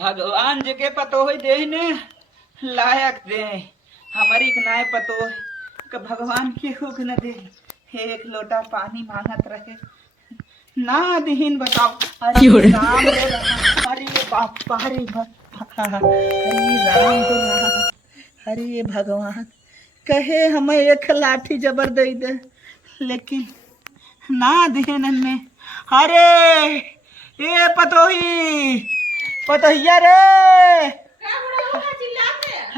भगवान जी के पतो हो दे ने लायक दे हमारी नाय पतो कि भगवान के हुक न दे। एक लोटा पानी मांगत रहे ना दीन बताओ। अरे राम रे राम, अरे बापा रे बापा, अरे राम रे राम, अरे भगवान कहे हमें एक लाठी जबर दे दे लेकिन ना देन में। अरे ये पतोही पतोहिया रे,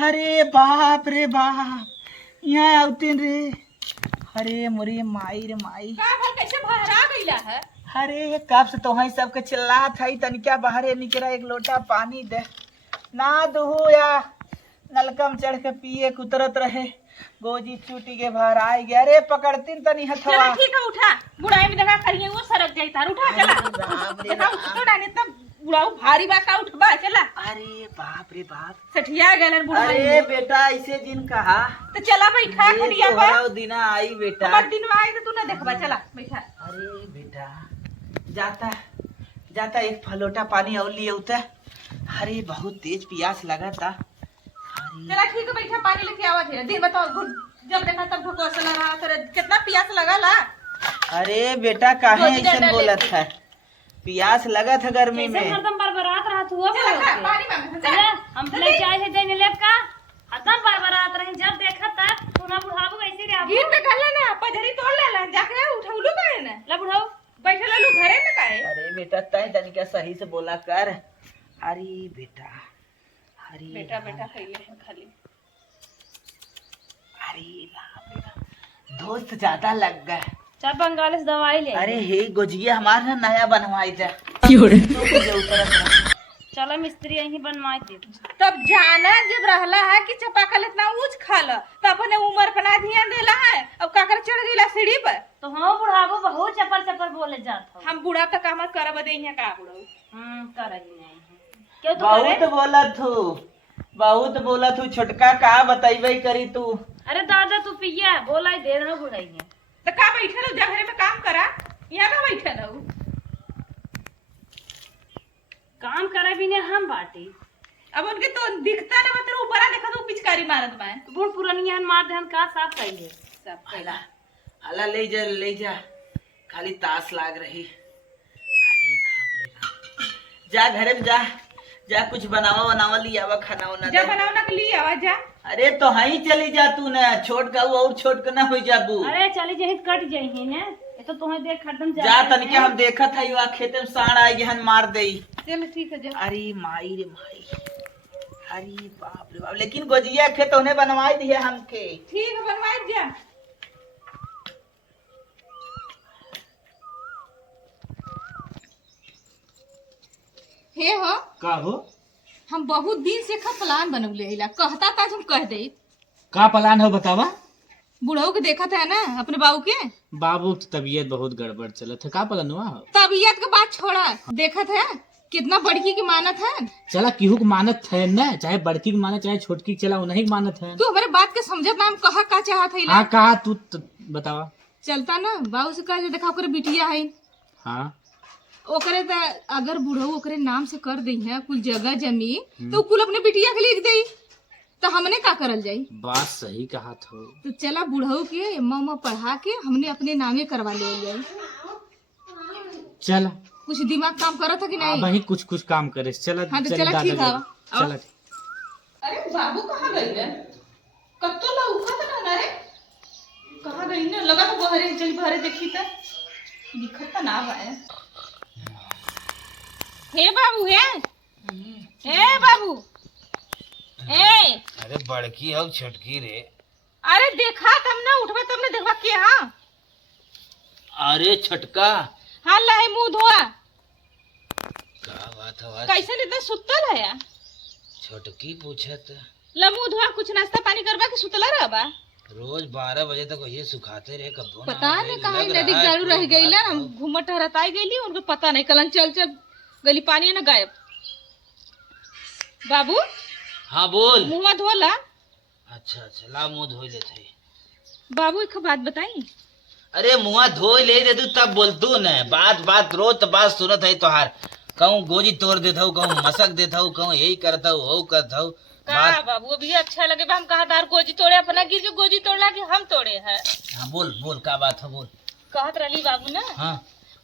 अरे बाप रे बाप यहाँ आवतीन रे। अरे मोरी माई रे माई, कैसे भरा गईला है? अरे कब से तो सबके चिल्लात है तनिका बाहरे निकला एक लोटा पानी दे ना दू या नलकम चढ़ के पिए कुतरत रहे गोजी चूटी के बाहर आए गया। अरे पकड़तीन तनी हथवा। चला ठीक है उठा, बुढ़ाई में देखा करिए वो सरक जाई तार। उठा चला देखा उसको डाने तब बुढ़ाऊ भारी बा का उठबा चला। अरे बाप रे बाप, सठिया गलन बुढ़ाई। अरे बेटा ऐसे दिन कहा तो चला बैठा खड़िया पर। दिना आई बेटा, हमर दिन में आई तो तू ना देखबा। चला बैठा। अरे बेटा जाता जाता एक फलोटा पानी और लिए उता। अरे बहुत तेज प्यास लगा था। चला ठीक है बैठा, पानी लेके आवा थे। दिन बताओ जब देखा तब ढकोसला रहा तेरे कितना प्यास लगा ला। अरे बेटा काहे ऐसे बोलत है, प्यास लगा था गर्मी में। हरदम बरबरात रहा हुआ पानी मांग चला हम ले चाय से देने लेब का हरदम बरबरात रहे। जब देखा तब पुना बुढ़ाबू ऐसे रे गीत में कहला ना पजरी तोड़ लेला जाके उठौलू काहे ना ला बुढ़ाऊ बैठला लू घरे में काहे। अरे बेटा तय तनिका सही से बोला कर। अरे बेटा, अरे बेटा बेटा खइले हैं खाली। अरे बाप रे बाप, दोस्त ज्यादा लग गए। चार बंगाल से दवाई ले। अरे हे गोजिया हमारा नया बनवाई जा। चलो मिस्त्री यही बनवाई दे। तब जाना जब रहला है कि चपाकल इतना ऊंच खाला तो अपने उम्र पर ना ध्यान देला है। अब काकर चढ़ गईला सीढ़ी पर। तो हाँ बुढ़ाबू बहुत चपर चपर बोले जात हो। हम बूढ़ा का काम करब दे यहाँ का बुढ़ऊ। करही नहीं क्यों तू बहुत करे? बोला तू, बहुत बोला तू, छोटका का बताइबे करी तू। अरे दादा तू पिया बोला ही दे रहा बुढ़ाई है। तो का बैठल हो जा घरे में काम करा, यहाँ का बैठल हो। काम करे भी नहीं हम बाटी। अब उनके तो दिखता ना मतलब ऊपर देखा तो पिचकारी मारत बा। तो बूढ़ पुरानिया मार दे हम का साफ कहिए सब हला हला ले जा खाली तास लाग रही। अरे बाप रे बाप, जा घरे में जा जा कुछ बनावा लियावा खाना वाना जा दे। बनाओ ना के लिए आवाज जा। अरे तो हाई चली जा तू ना, छोट का और छोट का ना हो जाबू। अरे चली जाही कट जाही ने ये तो तुम्हें देख हरदम जा तनिके हम देखत हई वा खेते में साड़ आई गहन मार देई। चल ठीक है जा। अरे माई रे माई, अरे बाप रे बाप, लेकिन गोजिया खेत उन्हें बनवाई दिए हमके। ठीक है बनवाई जा। हे हो का हो? हम बहुत दिन से का प्लान बनवले हिला कहता था तुम कह दे। का प्लान हो बतावा? बुढ़ऊ के देखा था ना अपने बाबू के। बाबू की तबीयत बहुत गड़बड़ चलत है, का प्लान हुआ हो? तबीयत के बात छोड़ा, देखा था कितना बड़की की मानत है। चला केहू के मानत है न, चाहे बड़की की मानत चाहे छोटकी चला उन्हीं की मानत है। तू हमारे बात के समझत ना हम कहा का चाहत है। हाँ कहा तू बतावा। चलता ना बाबू से कह देखा ओकरे बिटिया है हाँ ओकरे त अगर बुढ़ऊ ओकरे नाम से कर दी है कुल जगह जमीन तो कुल अपने बिटिया के लिख दे तो हमने का करल जाई। बात सही कहा तो। तो चला बुढ़ऊ के अम्मा पढ़ा के हमने अपने नामे करवा ले जाई। चला कुछ दिमाग काम करा था कि नहीं? वही कुछ कुछ काम करे। चला हाँ तो चला ठीक है। चला। अरे बाबू कहाँ गई है? कब तो लौका था ना रे, कहाँ गई ना? लगा तो बहरे चल बहरे देखी तो दिखत तो ना है। हे बाबू हे बाबू ए। अरे बड़की हो छोटकी रे? अरे देखा तब ना उठवा तब ना देखवा के। हाँ अरे छोटका हाँ लाई मुंह धोआ। का बात है? कैसे इतना सुतल है यार? छोटकी पूछत ला मुंह धोआ, कुछ नाश्ता पानी करवा के सुतला रहबा। रोज 12 बजे तक ये सुखाते रहे कब पता नहीं कहाँ नदी गाड़ू रह गई ना, हम घूमट टहरताई गई उनको पता नहीं। कलन चल गली पानी है ना गायब। बाबू हाँ बोल। मुँह धोला। अच्छा ला मुँह धो लेते। बाबू एक बात बताई। अरे मुँह धो ले दे तू तब बोलतू न, बात रोज तो बात सुनत है तोहार। कहूँ गोजी तोड़ देता हूँ, कहूँ मसक देता हूँ, कहूँ यही करता हूँ, वो करता हूँ। कहा बाबू अभी अच्छा लगे बा हम कहा तार गोजी तोड़े अपना गिर के गोजी तोड़ला कि हम तोड़े है। हाँ बोल बोल, क्या बात है बोल। कहत रही बाबू ना हाँ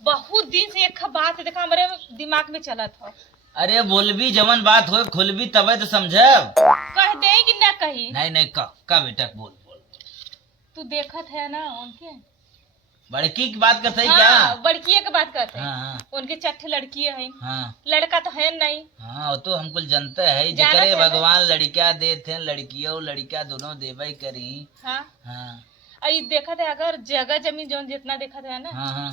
बहुत दिन से एक बात देखा हमारे दिमाग में चला था। अरे बोल भी, जमन बात हो खुल भी तबे तो समझब। कह दे कि ना कही। नहीं नहीं, का बेटा बोल बोल। तू देखत है ना उनके बड़की की बात करते है हाँ, क्या? बड़की की बात करते हैं। हाँ उनके चट्टे लड़की है हाँ लड़का तो है नहीं। हाँ, वो तो हमको जानते है, जानत जकरे है ना। भगवान लड़कियां देते हैं, लड़कियों लड़कियां दोनों देवे करी। हाँ हाँ आई देखत है अगर जगह जमीन जो जितना देखत है ना हाँ हाँ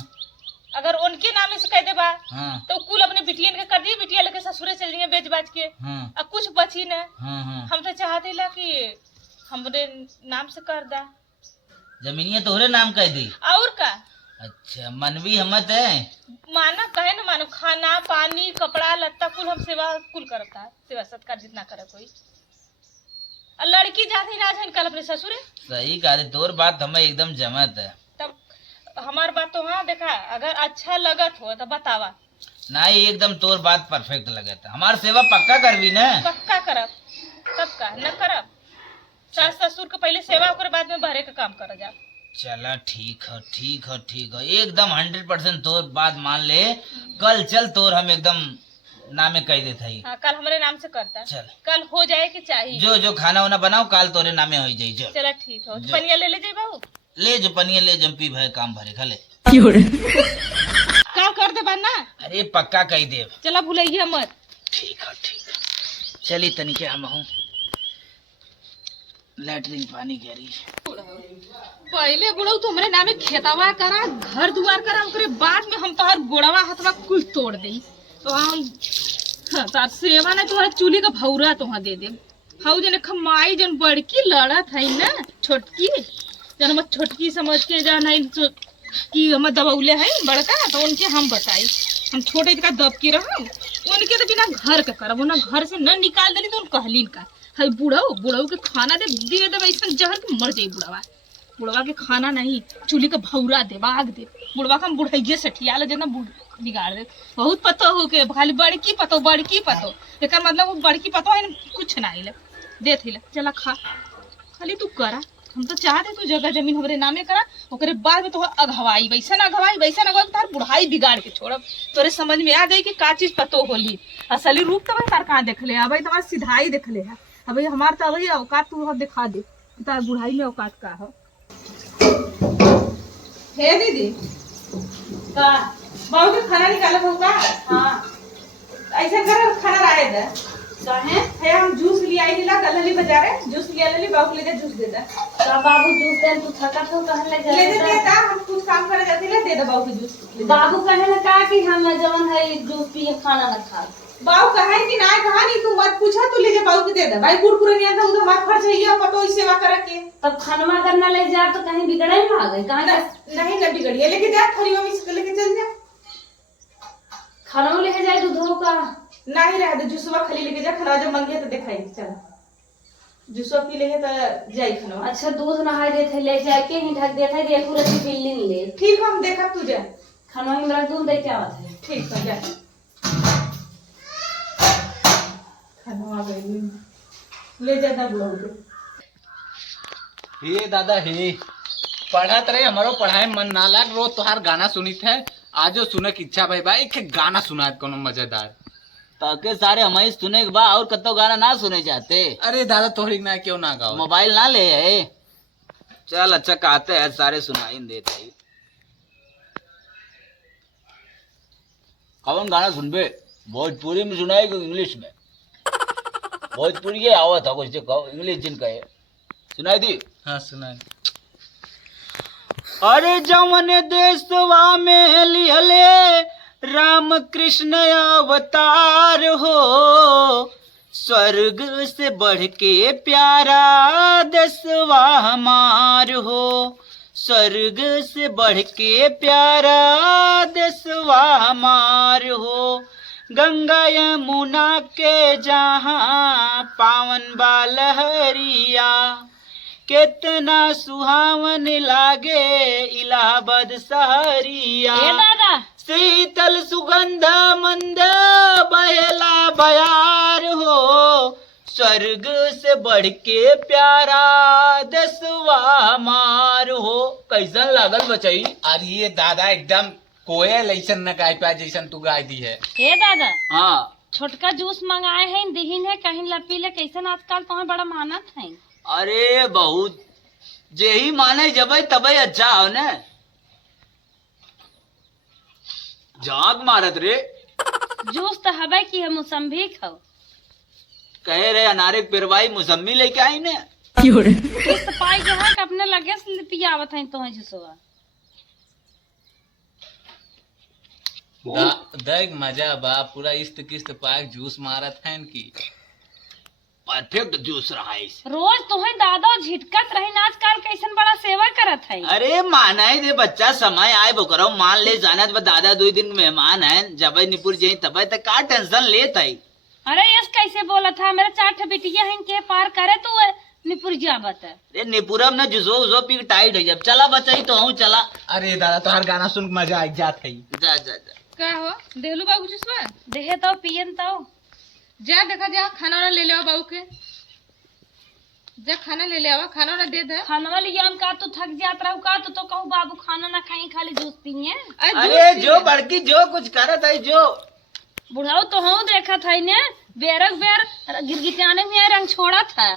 अगर उनके नाम से कह दे बा हाँ तो कुल अपने बिटिया के कर दिए, बिटिया लेके ससुरे चल जाइए बेच बाच के। हाँ अब कुछ बची न। हाँ हाँ। हम तो चाहते ला कि हमरे नाम से कर दा। जमीनिया तोहरे नाम कह दी? और का अच्छा, मनवी हमत है। माना कहे न मानो, खाना पानी कपड़ा लत्ता कुल हम सेवा कुल करता है, सेवा सत्कार जितना करे कोई। और लड़की जाती ना आज कल अपने ससुरे। सही कहा रे, तोर बात हमें एकदम जमत है। तब हमार बात तो हाँ देखा, अगर अच्छा लगत हो तो बतावा। नहीं, एकदम तोर बात परफेक्ट लगे था। हमार सेवा पक्का करवी न? पक्का करब, तब का न करब। सास ससुर के पहले सेवा ओकर बाद में बहरे का काम कर जा। चला ठीक है ठीक है ठीक है, एकदम 100% तोर बात मान ले। कल चल तोर हम एकदम नामे कह देते ही। हाँ कल हमारे नाम से करता। चल कल हो जाए कि चाहिए। जो जो खाना वाना बनाओ काल तोरे नामे हो जाई। चल चला ठीक हो, जो। पनिया ले ले जाए बाबू। ले जो पनिया ले, जम्पी भाई काम भरे खा ले। काम कर दे बन्ना। अरे पक्का कह दे। चला भूलिए मत। ठीक है ठीक है, चली तनिके हम हूँ लैटरिन पानी गरी। पहले बुढ़ऊ तुम्हारे नामे खेतवा करा, घर दुआर करा, ओकरे बाद में हम तोहर गोड़वा हथवा कुल तोड़ दे। तो हम हाँ, तार सेवा ना तुम्हारे चूल्हे का भौरा तुहा दे दे। हाउ जने खमाई जन बड़की लड़त है ना छोटकी, जन हम छोटकी समझ के जान है कि हम दबौले है बड़का, तो उनके हम बताई हम छोटे का दब के रहो। उनके तो बिना घर का करब ना, घर से न निकाल देनी तो उन कहलीन का है बुढ़ऊ बुढ़ऊ के खाना दे दे ऐसा जहर के मर जाई बुढ़वा। बुढ़वा के खाना नहीं, चूल्हे का भौरा दे बाग दे। बुढ़वा का हम बुढ़ैये सठिया ले जना बिगाड़ दे। बहुत पतो हो के खाली बड़की पतो एक मतलब वो बड़की पतो है कुछ ना ले दे थी ले। चला खा, खाली तू करा। हम तो चाहते तू जगह जमीन हमारे नामे करा, ओकरे बाद में तो अगवाई वैसा तार बुढ़ाई बिगाड़ के छोड़ब। तोरे समझ में आ जाए कि का चीज पतो होली। असली रूप तो भाई तार कहाँ देख ले, अब तुम्हारा सिधाई देख ले है। अब हमार तो वही औकात तू दिखा दे, तार बुढ़ाई में औकात का हो। हे दीदी का बाबू के खाना निकालत हो का? हाँ ऐसा कर खाना रहे दे काहे है। हम जूस ले आई ला कल बाजारे, जूस ले ले बाबू ले जूस दे दे। का बाबू जूस दे तू थका तो कहन ले ले दे देता, हम कुछ काम करे जाती ले दे दे बाबू के जूस। बाबू कहन ले का कि हम जवन है जूस पिए खाना न खा। बाबू कहे कि ना कहा नहीं, तू मत पूछा, तू ले जा बाबू के दे दे। भाई बूढ़ पुरानी आदमी उधर मत खर्च है पतो इस सेवा करे के। तब खानवा करना ले जा तो कहीं बिगड़े ना आ गए कहां नहीं न बिगड़िए, लेके जा थरियो में लेके चल जा। खाना लेके जाए दूधो का नहीं रह दे, जूसवा खाली लेके जा। खाना जब मंगे तो दिखाई चल जूसवा पी ले तो जाई खाना। अच्छा दूध नहाई देते ले जाके ही ढक देते रे पूरा बिल्डिंग ले। ठीक हम देखा तू जा खाना में मेरा दूध दे क्या बात है। ठीक है जा खाना आ गई ले जा दा बुलाओ। हे दादा हे पढ़त रहे, हमारो पढ़ाई मन ना लाग। रोज तोहार गाना सुनित है, आजो सुने की इच्छा भाई भाई एक गाना सुना कोनो मजेदार। ताके सारे हमारी सुने के बा और कतो गाना ना सुने जाते। अरे दादा तोहरी ना क्यों ना गाओ? मोबाइल ना ले है। चल अच्छा कहते हैं, सारे सुनाई देते ही। कौन गाना सुनबे? भोजपुरी में सुनाई कि इंग्लिश में? भोजपुरी ये आवत है कुछ इंग्लिश जिन कहे सुनाई दी। हाँ सुनाई। अरे जवन देशवा में लिहले राम कृष्ण अवतार हो, स्वर्ग से बढ़ के प्यारा देशवा हमार हो, स्वर्ग से बढ़ के प्यारा देशवा हमार हो। गंगा यमुना के जहाँ पावन बालहरिया, कितना सुहावन लागे इलाहाबाद सहरिया। ए दादा शीतल सुगंध मंद बहेला बयार हो, स्वर्ग से बढ़ के प्यारा दसवा मार हो। कैसन लागल बचई? अरे ये दादा एकदम कोयल ऐसन न गाय पाए जैसन तू गाय दी है। हे दादा, हाँ छोटका जूस मंगाए हैं, दिहिन है कहीं लपी ले, कैसन आजकल तुम्हें बड़ा मानत है। अरे बहुत जे ही माने जब तब अच्छा हो न। जाग मारत रे। जूस तो हवे की है, मौसम्बी खाओ। कहे रहे अनारे पिरवाई मौसमी लेके आई ने। जूस तो पाई के है कि अपने लगे से पियावत है तो जूसवा। देख मजा बा, पूरा इस्त किस्त पाक जूस मारत है की। परफेक्ट जूस रहा है। रोज तुम्हें दादा झिटकत रही, आजकल कैसन बड़ा सेवा करत है। अरे माना ही दे बच्चा, समय आए वो करो, मान ले जाना तो दादा 2 दिन मेहमान है, जब निपुर जाई तब तक का टेंशन लेत है। अरे यस कैसे बोला था, मेरे 4 बिटिया हैं के पार करे तू निपुर जावत है। अरे निपुरम ने जुसो उजो पी टाइट हो जब चला बच्चा ही तो हूँ चला। अरे दादा तोहार गाना सुन के मजा आ जात है। जा जा जा। का हो देहलू बाबू जिसवा देहे तो पियन तो जा, देखा जा खाना वाना ले ले बाबू के, जा खाना ले ले आवा, खाना वाना दे दे। खानवा लिया हम का तू थक जात रहू का तो कहूँ बाबू खाना ना खाई, खाली जूस पिए। अरे जो बड़की जो कुछ करत है जो। बुढ़ाऊ तो हूँ देखा था ने, बेरक बेर गिरगिटाने में रंग छोड़ा था।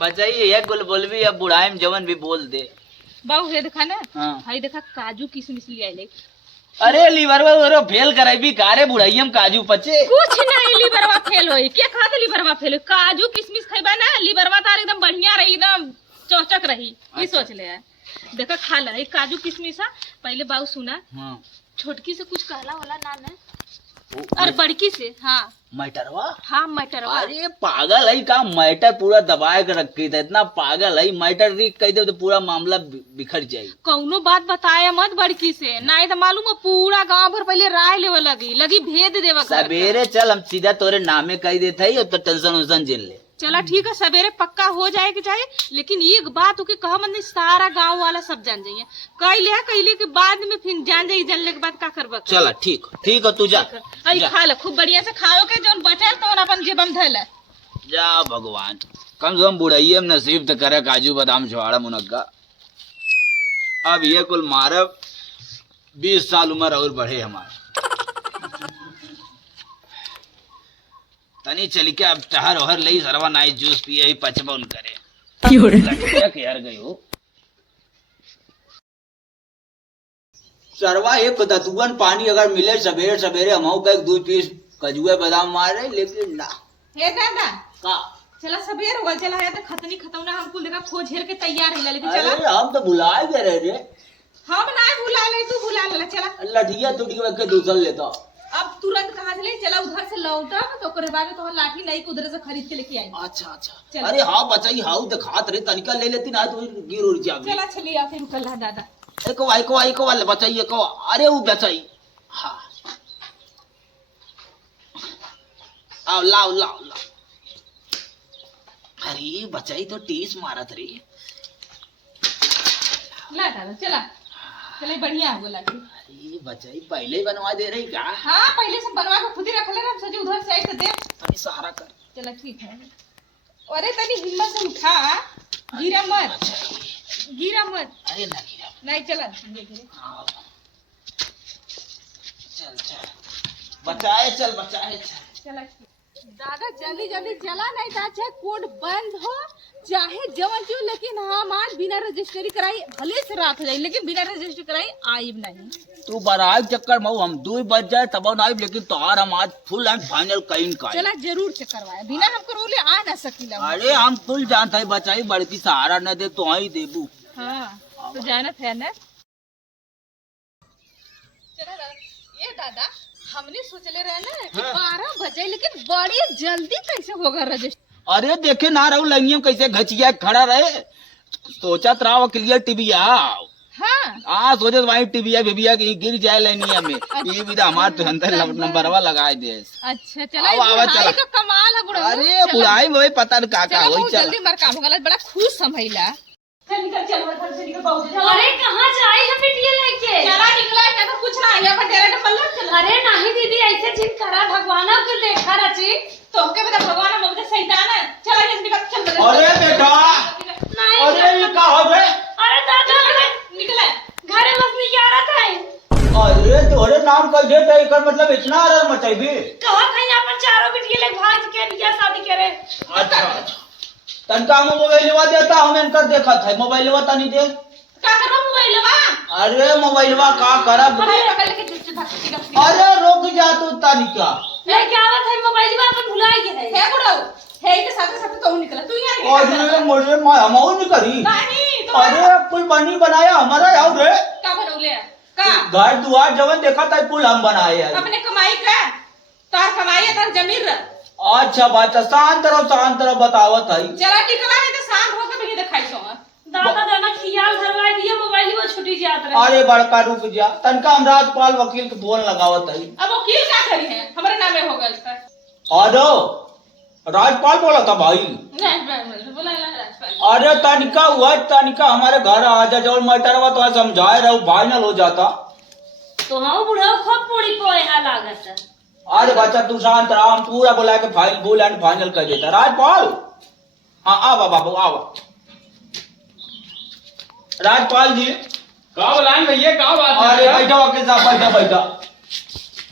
बचाई ये गुल बोलवी अब बुढ़ाई में जवन भी बोल दे। बाबू हे देखा ना, हाँ। भाई देखा काजू किशमिश ले आइले। अरे लीवर वो फेल कराई कारे बुढ़ाई हम काजू पचे। कुछ नहीं लीवरवा फेल होई, के खा दे लीवरवा फेल होई? काजू किशमिश खइबा ना, लीवरवा तार एकदम बढ़िया रही, एकदम चौचक रही। ये सोच ले यार, देखा खा ला ये काजू किशमिश। पहले बाबू सुना, हाँ। छोटकी से कुछ कहला वाला ना ना, और बड़की से। हाँ मैटरवा। हाँ मटरवा। अरे पागल है का, मैटर पूरा दबाए कर रखी था, इतना पागल है। मैटर कह दे तो पूरा मामला बिखर जाये। कौनो बात बताया मत बड़की से, नहीं तो मालूम है पूरा गांव भर पहले राय लेवे लगी भेद देवा घर का। सवेरे चल हम सीधा तोरे नामे कह देते है, तो टेंशन उसन झेल ले। चला ठीक है, सवेरे पक्का हो जाए के चाहे, लेकिन एक बात ओके कहा मतलब सारा गांव वाला सब जान जाइए। कहले के बाद में फिर जान जाइए, जानले के बाद का करबा। चला ठीक है तू जा। अरे खा ले खूब बढ़िया से, खाओ के जोन बचल तो अपन जेबम धैल। जा भगवान, कम से कम बुढ़ाइये में नसीब तो करे काजू बादाम छुआड़ा मुनक्का। अब ये कुल मारब 20 साल उम्र और बढ़े हमारे। तनी चल के अब टहर ओहर लई सरवा नाई जूस पिए ही पचबन करे। लटकिया के यार गई हो सरवा। एक दतुअन पानी अगर मिले सवेरे सवेरे हम का 2 पीस कजुए बादाम मारे, लेकिन ना। हे दादा का चला सवेर हो चला है तो खतनी खतौना हमको देखा खोज हेर के तैयार है, लेकिन चला। अरे हम तो भुला गए रे। हम ना भुला ले, तू भुला ले। चला लठिया टूट के दूसर लेता। अब तुरंत कहाँ से ले, चला उधर से लौटा तो ओकरे बाद में तो लाठी नहीं को उधर से खरीद के लेके आई। अच्छा। अरे हाँ बचाई हाउ दिखात रे, तनिका ले लेती ना तो गिर उड़ जाबे। चला चलिए फिर कल दादा। एको वाले बचाई एको। अरे वो बचाई। हाँ आओ लाओ। अरे बचाई तो टीस मारत रे। ला दादा चला, चले बढ़िया हो लाठी। अरे बचाई पहले ही बनवा दे रही का? हाँ पहले से बनवा के खुद ही रख ले, हम सोचे उधर से आई तो दे। तनी सहारा कर। चला ठीक है। अरे तनी हिम्मत से उठा, गिरा मत। अरे ना गिरा। नहीं चला धीरे। हाँ। चल बचाए चल। चला दादा जल्दी चला, नहीं तो चाहे कोड बंद हो चाहे जवन क्यों, लेकिन हम आज बिना रजिस्ट्री कराई भले से रात हो जाए, लेकिन बिना रजिस्ट्री कराई आइब नहीं। तू बराई चक्कर में हम 2 बज जाए तब ना, लेकिन तोहार हम आज फुल एंड फाइनल कहीं का। चला जरूर से करवाए, बिना हम करोले आ ना सकीला। अरे हम फुल जानता है बचाई, बड़की सहारा न दे तो ही देबू। हाँ तो जाना था ना। चला ये दादा हमने सोचले रहे ना कि 12 बजे, लेकिन बड़ी जल्दी कैसे होगा रजिस्टर? अरे देखे ना रहू लाइनियम कैसे घचिया खड़ा रहे, सोचा तराव क्लियर टीबिया। हाँ सोचे वही टीबिया बेबिया की गिर जाए लाइनिया में। ये भी हमारे तो अंदर नंबरवा लगाए दे। अच्छा चला, बुढ़ाई का कमाल है बुढ़ाई। अरे बुढ़ाई में पता नहीं का हो। जल्दी मर काम हो गया, बड़ा खुश समझला। चल निकल, चल हमारे घर से निकल, बहुत देर अरे कहाँ जाई है बिटिया लेके? चला निकला है, तो कुछ ना यहाँ पर डायरेक्ट पल्ला चला। अरे नहीं दीदी, ऐसे जिद करा, भगवान के देखा रची। तो के बता भगवान ममता शैतान है। चला यहाँ से निकल, चल बता। अरे बेटा, नहीं अरे ये का हो बे? अरे दादा निकला घरे बस नहीं क्या रहा था। अरे तोरे नाम कर दे तो एकर मतलब इतना अरर मचाइबी। कहा कहीं अपन चारों बिटिया ले भाग के बिया शादी करे। अच्छा तनका हम मोबाइलवा देता, हम इनकर देखा था मोबाइलवा तनी दे। का करबो मोबाइलवा? अरे मोबाइलवा का करब? मोबाइल पकड़ के चुप भाग के। अरे रुक जा तू तनी का। ले क्या बात है, मोबाइल में अपन भुलाई गए है। हे बुढ़ऊ, हे के साथ साथ तो निकला तू यहाँ अरे मुझे माऊ नहीं करी। नहीं तो अरे कुल बनी बनाया हमारा यार रे। का बनौले का घर दुआर जवन देखा था कुल हम बनाए हैं। अपने कमाई का तार कमाई है, तार जमीन रह। अच्छा बात शांत रहो बतावत है। चला निकला नहीं तो शांत होकर भी दिखाई सो। दादा जाना खियाल धरवाई दिए, मोबाइल में छुटी जात रहे। अरे बड़का रुक जा तनका, हम राजपाल वकील के फोन लगावत है। अब वकील क्या करी है, हमारे नामे हो गया इसका। अरे राजपाल बोला था भाई। बोला राजपाल। अरे तनिका हुआ तनिका हमारे घर आ जा, जब मैटरवा तो समझाए रहो फाइनल हो जाता। तो हम बुढ़ा खूब पूरी पोए है लागत है। अरे बच्चा तू शांत रहा, हम पूरा बोला के फाइल बोल एंड फाइनल कर देता। राजपाल हाँ आवा बाबू आवा। राजपाल जी का बोलाएं भैया, का बात है? अरे बैठा वकील साहब बैठा।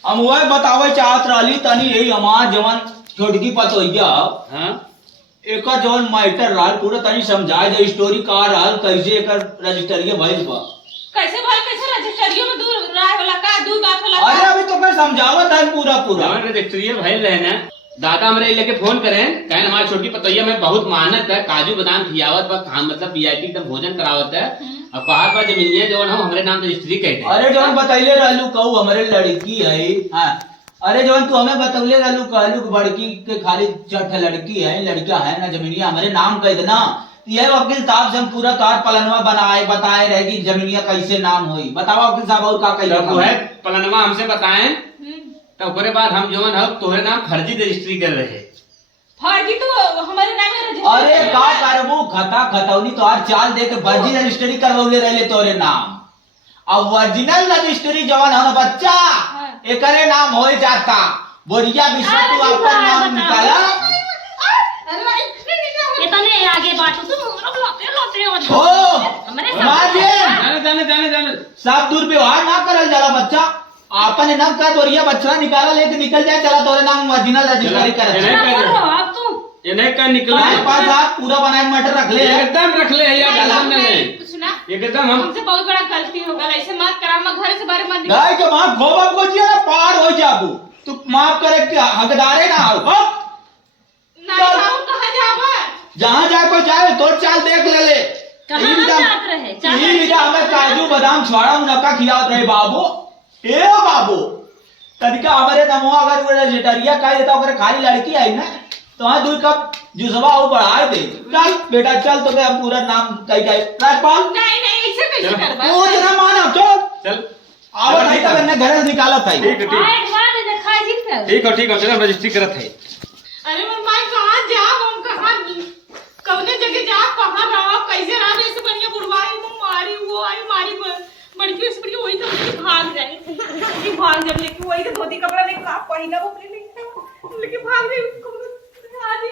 हम वह बतावे चाहत रही तनी यही हमार जवन छोटकी पतोइया हाँ? एक जवन मैटर रहा पूरा तनी समझाए दे, स्टोरी का रहल कैसे एकर रजिस्टरिया भइल बा। कैसे भाई, कैसे रजिस्टरियो में दूर राय वाला का दूर बात वाला अरे का? अभी तो मैं समझावत है पूरा जवन रजिस्ट्री भइल रहे ना, दादा हमरे लेके फोन करें कहन हमारी छोटी पतैया में बहुत मेहनत है, काजू बादाम खियावत बा, हम मतलब वीआईपी एकदम भोजन करावत है। अब बाहर पर जमीनिया जवन हम हमरे नाम रजिस्ट्री कहते हैं। अरे जवन बतैले रहलू कहू हमारे लड़की है। हाँ अरे जवन तू हमें बतौले रहलू कहलू कि बड़की के खाली चट लड़की है, लड़का है ना, जमीनिया हमारे नाम कह देना। ये वकील साहब से हम पूरा तार पलनवा बताए रहेगी जमीनिया कैसे नाम हुई। बताओ वकील साहब और का जब है पलनवा हमसे बताएं तो उसके बाद हम जो है तोहरे नाम फर्जी रजिस्ट्री कर रहे। फर्जी तो हमारे नामे रजिस्टर। अरे का करबू खतौनी तो आज चाल दे के फर्जी रजिस्ट्री करवले रहले तोरे नाम। अब ओरिजिनल रजिस्ट्री जवन है बच्चा एकरे नाम हो जाता। बोरिया विश्व तू अपन नाम निकाला। इतने आगे बाटू तुम लोटे हो हमारे जाने सब दुर्व्यवहार ना करल जाला बच्चा। आपन नाम का बोरिया बच्चा निकाला लेके निकल जाए, चला तोरे नाम ओरिजिनल रजिस्ट्री कर। अब तू इन्हें का निकला हमारे पास आप पूरा बनाए मटर रख ले एकदम रख ले यार, गलत नहीं सुना, एकदम हम हमसे बहुत बड़ा गलती हो गया, ऐसे मत करा, मैं घर से बाहर मत निकल। गाय के मां गोबा को जिया पार हो जाबू। तू माफ करे कि हकदारे ना हो। नहीं जाऊं कहां जावा? जहाँ जाए को जाए तो चाल देख ले। कहाँ हम जात रहे? हमें काजू बादाम छुआड़ा मुनक्का खियावत रहे बाबू। ए बाबू तनिका हमारे नमवा अगर वो रजिस्टरिया कह देता ओकरे खाली लड़की आई ना तो हाँ 2 कप जूसवा वो बढ़ा दे। चल बेटा चल तो हम पूरा नाम कह गए राजपाल। नहीं ऐसे कैसे करवा? वो जना माना चल चल आओ नहीं तो मैंने घर से निकाला था। ठीक है ठीक है चलो रजिस्ट्री करत है। अरे मैं कहां जाऊं, हम कहां कौने जगह जा, कहां रहो, कैसे रहो? ऐसे बढ़िया बुढ़वाई को मारी, वो आई मारी बड़की से बड़ी, वही तो भाग जाए भाग जाए, लेकिन वही तो धोती कपड़ा नहीं का पहना वो लेकिन भाग गई आदमी